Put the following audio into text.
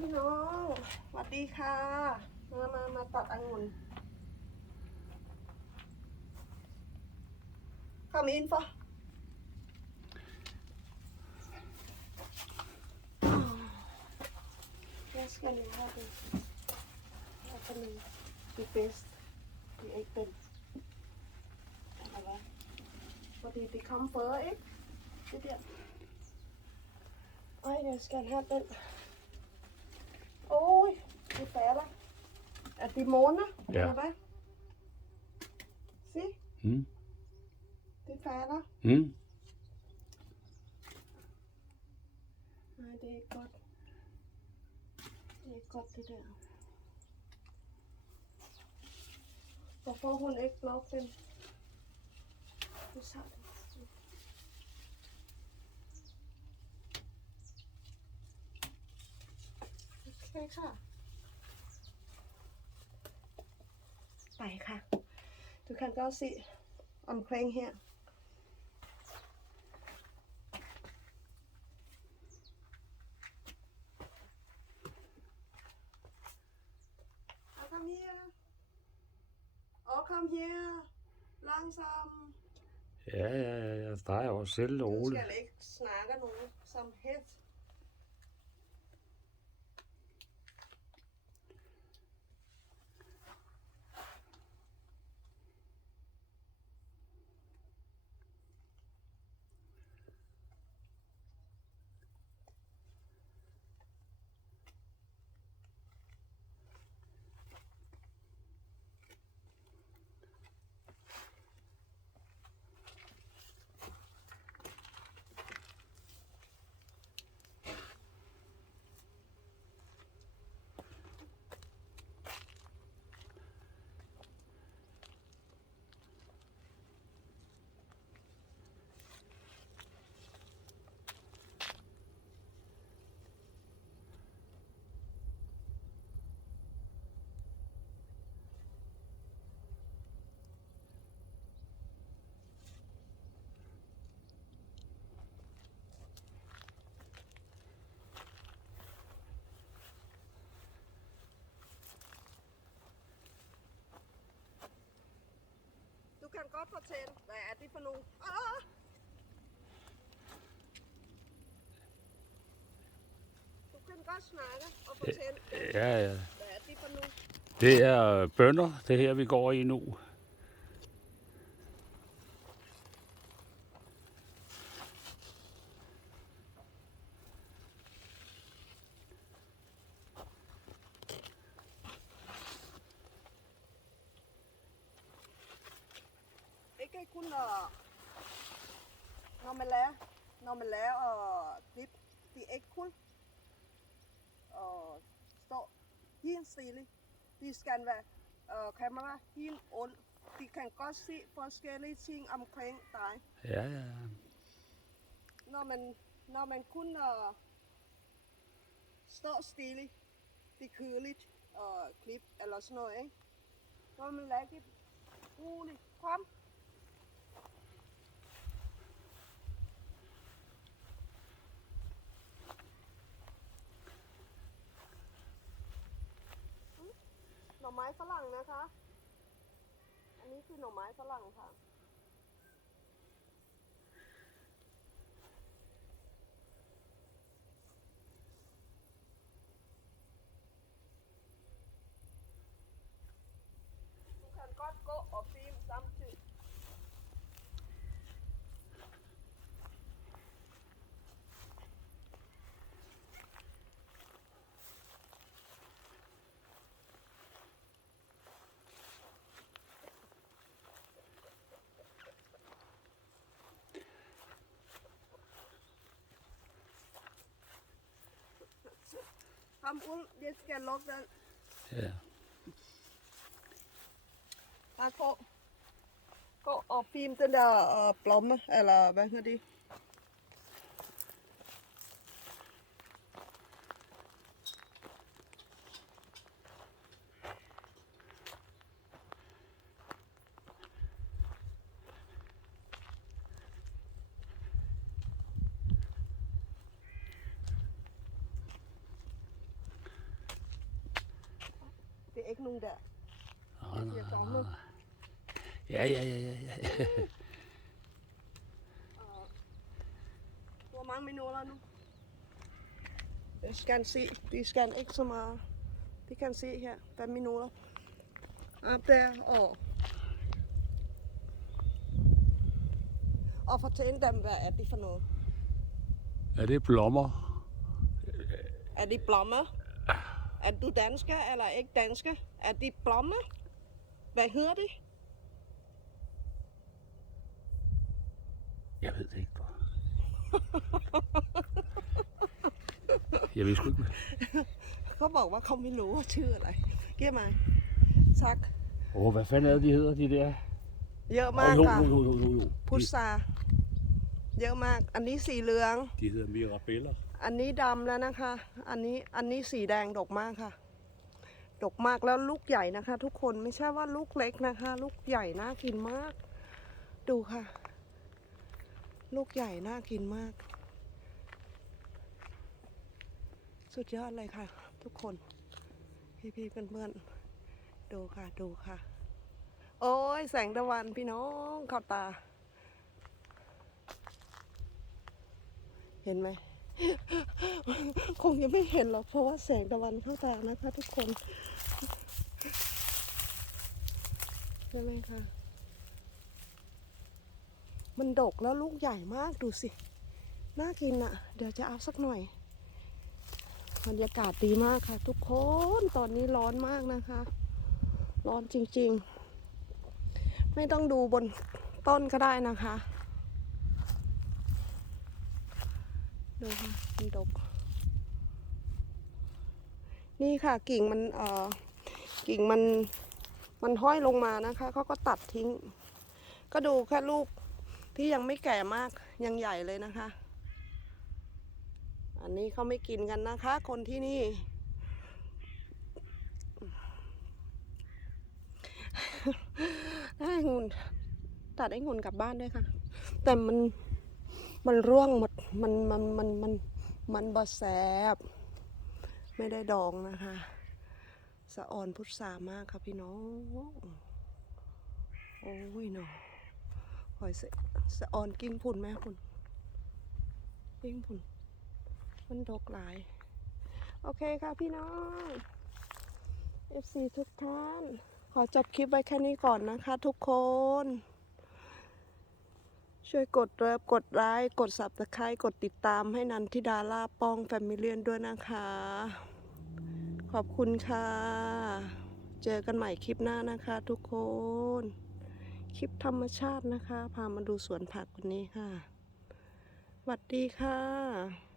พี่น้องสวัสดีค่ะ มามามาตัดองุ่นคำอินฟอเสกันเลยค่ะแล้วก็มีดีเปสดีเอ็กเป็นอะไรวันดีดีคัมเฟอร์เอ็กเดี๋ยว I just can happen. Falder. Er det måner? Ja. Eller hvad? Se, Mm. det falder. Mm. Nej, det er ikke godt. Det er ikke godt, det der. Hvorfor hun ikke blok den? Det det. Okay, klar. ไปค่ะ Du kan godt se omkring her. Og kom her. Og kom her. Langsomt. Ja, ja, ja, jeg drejer også selv Du roligt. skal ikke snakke nogen som helst. Kan godt fortælle, hvad er det for nogle... Ah! Du kan godt snakke og fortælle, Ja, ja. hvad er det for nogle... Det er bønder, det her vi går i nu. Ikke kun når, når man lærer, når man lærer at klippe, det er ikke kun at stå helt stille. De skal være øh, kamera helt ond. De kan godt se forskellige ting omkring dig. Ja, ja. Når man, når man kun øh, står stille, det er køligt og klip eller sådan noget, ikke? Når man lægger det roligt. Kom. หน่อไม้ฝรั่งนะคะ อันนี้คือหน่อไม้ฝรั่งค่ะ Du kan godt gå og filme samtidig. Kom ud, jeg skal lukke den. ja. Bare gå. Gå og film den der øh, blomme, eller hvad hedder det? Ikke nogen der. Nå, gamle. nå. Ja, ja, ja, ja, ja. Hvor mange minutter nu? Jeg skal se. De skal ikke så meget. De kan se her. 5 minutter. Op der og... Og fortæl dem, hvad er det for noget? Er det blommer? Er det blommer? Er du dansker eller ikke dansker? Er det blommer? Hvad hedder det? Jeg ved det ikke, du. Jeg ved sgu ikke, hvad. เขาบอกว่าเขาไม่รู้ว่าชื่ออะไร เกี่ยมาซัก Åh, hvad fanden er det, de hedder, de der? เยอะ Åh, มาก jo, ค่ะ jo, jo, jo, jo, jo. พุท De, ราเยอะมาก อันนี้สีเหลือง de hedder mirabeller. อันนี้ดำแล้วนะคะ อันนี้อันนี้สีแดงดกมากค่ะ ดกมากแล้วลูกใหญ่นะคะ ทุกคนไม่ใช่ว่าลูกเล็กนะคะ ลูกใหญ่น่ากินมาก ดูค่ะ ลูกใหญ่น่ากินมาก สุดยอดเลยค่ะ ทุกคน พี่พี่ๆเพื่อนๆดูค่ะดูค่ะ โอ้ยแสงตะวันพี่น้องเข้าตา เห็นไหม คงยังไม่เห็นหรอกเพราะว่าแสงตะวันเข้าตานะคะทุกคนใช่ไหมคะมันดกแล้วลูกใหญ่มากดูสิ น่ากินอะ่ะ เดี๋ยวจะเอาสักหน่อยบรรยากาศดีมากค่ะ ทุกคนตอนนี้ร้อนมากนะคะ ร้อนจริงๆ ไม่ต้องดูบนต้นก็ได้นะคะ ดูค่ะมันดก นี่ค่ะกิ่งมันเอ่อกิ่งมันมันห้อยลงมานะคะเขาก็ตัดทิ้ง ก็ดูแค่ลูกที่ยังไม่แก่มากยังใหญ่เลยนะคะ อันนี้เขาไม่กินกันนะคะ คนที่นี่ ได้งุนตัดไอ้งุนกลับบ้านด้วยค่ะ แต่มัน มันร่วงหมดมันมันมันมันมันบอแสบ ไม่ได้ดองนะคะสะออนพุทรามากค่ะพี่น้อง โอ้ยเนาะหอยสะสะออนกิ้งพุ่นแม่คุณกิ้งพุ่นมันดกหลาย โอเคค่ะพี่น้อง FC ทุกท่าน ขอจบคลิปไว้แค่นี้ก่อนนะคะทุกคน ช่วยกดเลิฟกดไลค์กด subscribe กดติดตามให้นันทิดาลาป้องแฟมิเลียนด้วยนะคะ ขอบคุณค่ะ เจอกันใหม่คลิปหน้านะคะทุกคน คลิปธรรมชาตินะคะ พามาดูสวนผักวันนี้ค่ะสวัสดีค่ะ